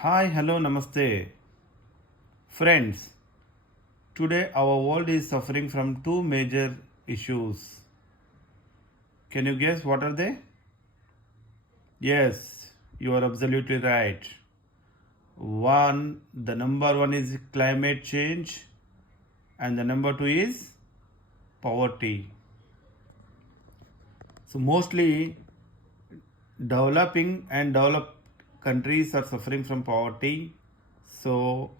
Hi, hello, namaste. Friends, today our world is suffering from two major issues. Can you guess what are they? Yes, you are absolutely right. The number one is climate change, and the number two is poverty. So, mostly developing and developed countries are suffering from poverty. So,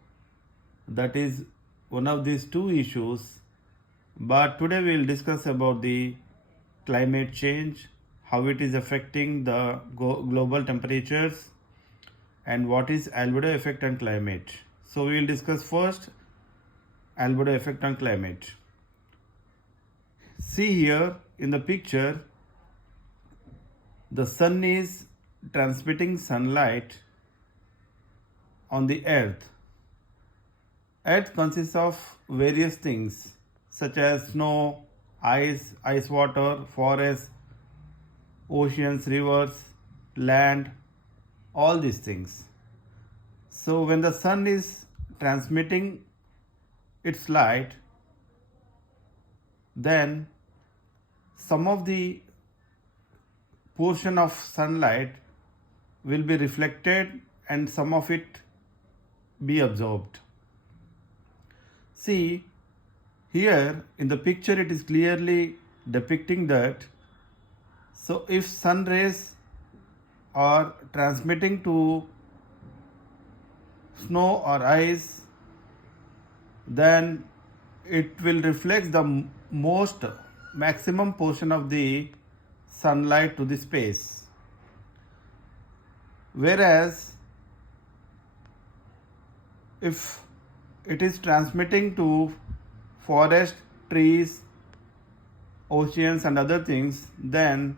that is one of these two issues. But today we will discuss about the climate change, how it is affecting the global temperatures, and what is albedo effect on climate. So we will discuss first albedo effect on climate. See here in the picture, the sun is transmitting sunlight on the earth. Earth consists of various things such as snow, ice water, forests, oceans, rivers, land, all these things. So when the sun is transmitting its light, then some of the portion of sunlight will be reflected and some of it be absorbed. See, here in the picture it is clearly depicting that so if sun rays are transmitting to snow or ice, then it will reflect the most maximum portion of the sunlight to the space. Whereas if it is transmitting to forest, trees, oceans and other things, then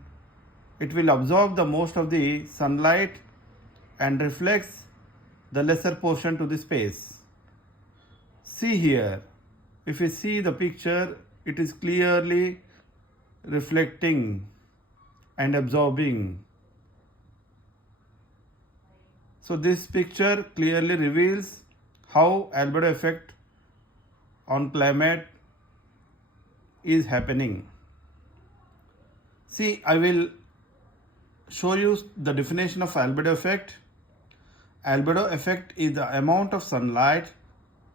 it will absorb the most of the sunlight and reflects the lesser portion to the space. See here, if you see the picture, it is clearly reflecting and absorbing. So this picture clearly reveals how albedo effect on climate is happening. See, I will show you the definition of albedo effect. Albedo effect is the amount of sunlight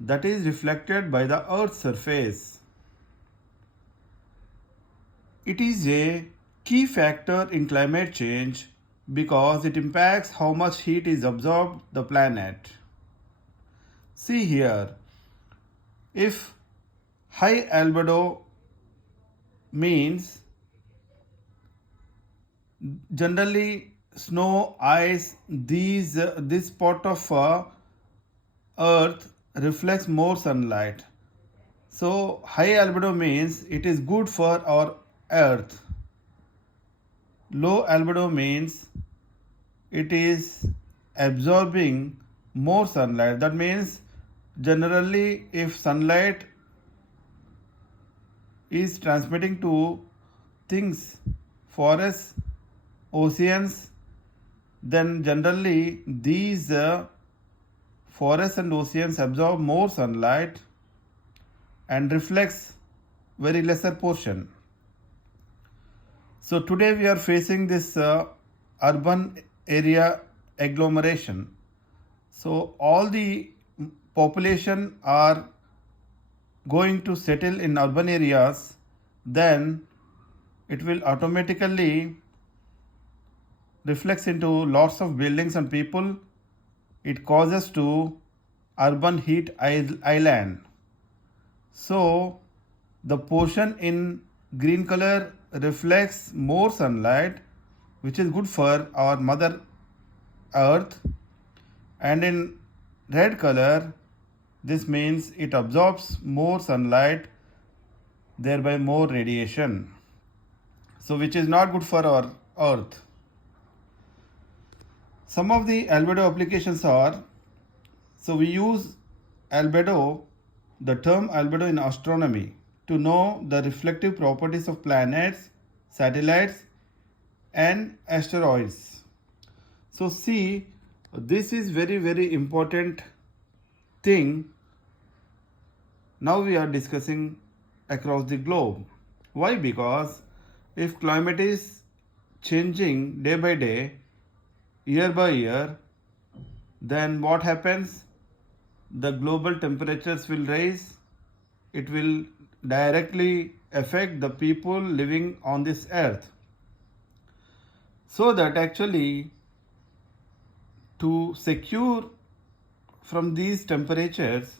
that is reflected by the Earth's surface. It is a key factor in climate change because it impacts how much heat is absorbed the planet. See here, if high albedo means generally snow, ice, this part of earth reflects more sunlight. So high albedo means it is good for our earth. Low albedo means it is absorbing more sunlight. That means generally if sunlight is transmitting to things, forests, oceans, then generally these forests and oceans absorb more sunlight and reflects very lesser portion. So today we are facing this urban area agglomeration. So all the population are going to settle in urban areas, then it will automatically reflects into lots of buildings and people. It causes to urban heat island. So the portion in green color reflects more sunlight, which is good for our mother earth, and in red color this means it absorbs more sunlight, thereby more radiation, so which is not good for our earth. Some of the albedo applications are, so we use albedo, the term albedo in astronomy, to know the reflective properties of planets, satellites and asteroids. So see, This is very important thing. Now we are discussing across the globe. Why? Because if climate is changing day by day, year by year, then what happens? The global temperatures will rise. It will directly affect the people living on this earth. So that actually to secure from these temperatures,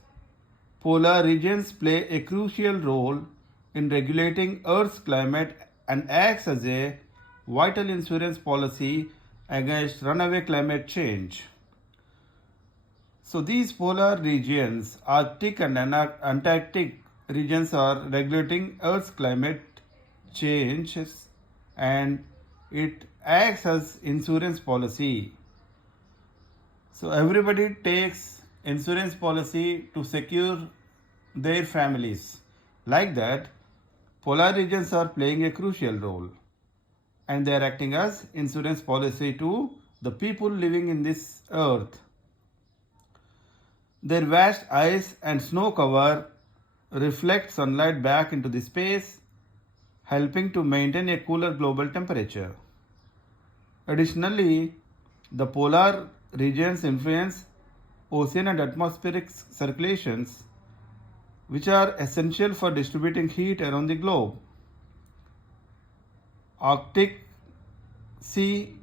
polar regions play a crucial role in regulating Earth's climate and acts as a vital insurance policy against runaway climate change. So these polar regions, Arctic and Antarctic regions, are regulating Earth's climate changes and it acts as insurance policy. So everybody takes insurance policy to secure their families. Like that, polar regions are playing a crucial role and they are acting as insurance policy to the people living in this earth. Their vast ice and snow cover reflect sunlight back into the space, helping to maintain a cooler global temperature. Additionally, the polar regions influence ocean and atmospheric circulations, which are essential for distributing heat around the globe. Arctic sea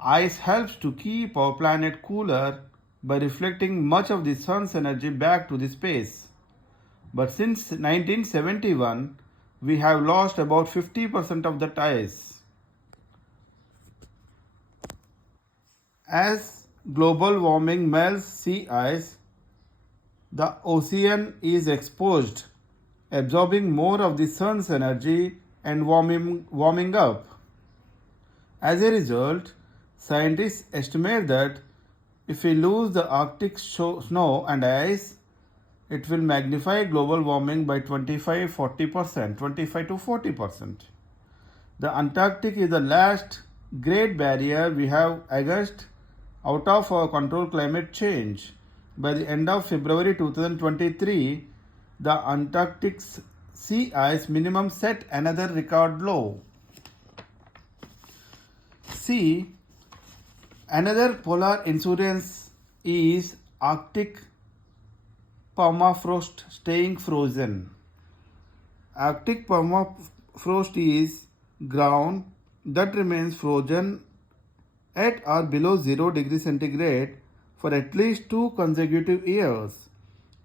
ice helps to keep our planet cooler by reflecting much of the sun's energy back to the space. But since 1971, we have lost about 50% of that ice. As global warming melts sea ice, the ocean is exposed, absorbing more of the sun's energy and warming up. As a result, scientists estimate that if we lose the Arctic snow and ice, it will magnify global warming by 25 to 40%. The Antarctic is the last great barrier we have against out of our control climate change. By the end of February 2023, the Antarctic's sea ice minimum set another record low. See, another polar insurance is Arctic permafrost staying frozen. Arctic permafrost is ground that remains frozen at or below 0 degrees centigrade for at least 2 consecutive years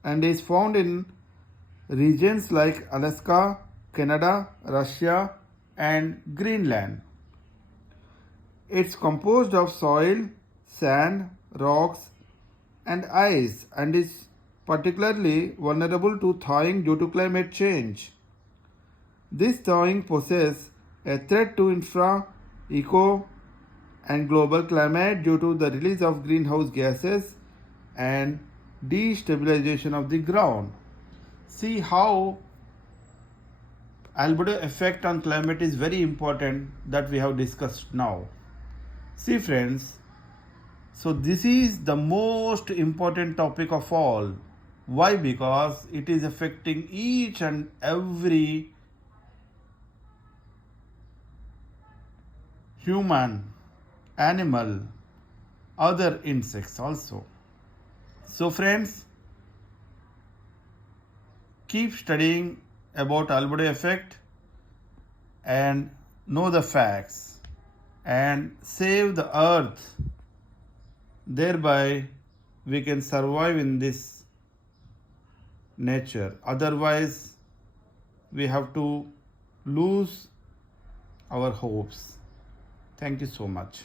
and is found in regions like Alaska, Canada, Russia, and Greenland. It's composed of soil, sand, rocks, and ice and is particularly vulnerable to thawing due to climate change. This thawing poses a threat to eco, and global climate due to the release of greenhouse gases and destabilization of the ground. See how albedo effect on climate is very important that we have discussed now. See friends, so this is the most important topic of all. Why? Because it is affecting each and every human, animal, other insects also. So friends, keep studying about albedo effect and know the facts and save the earth. Thereby we can survive in this nature. Otherwise we have to lose our hopes. Thank you so much.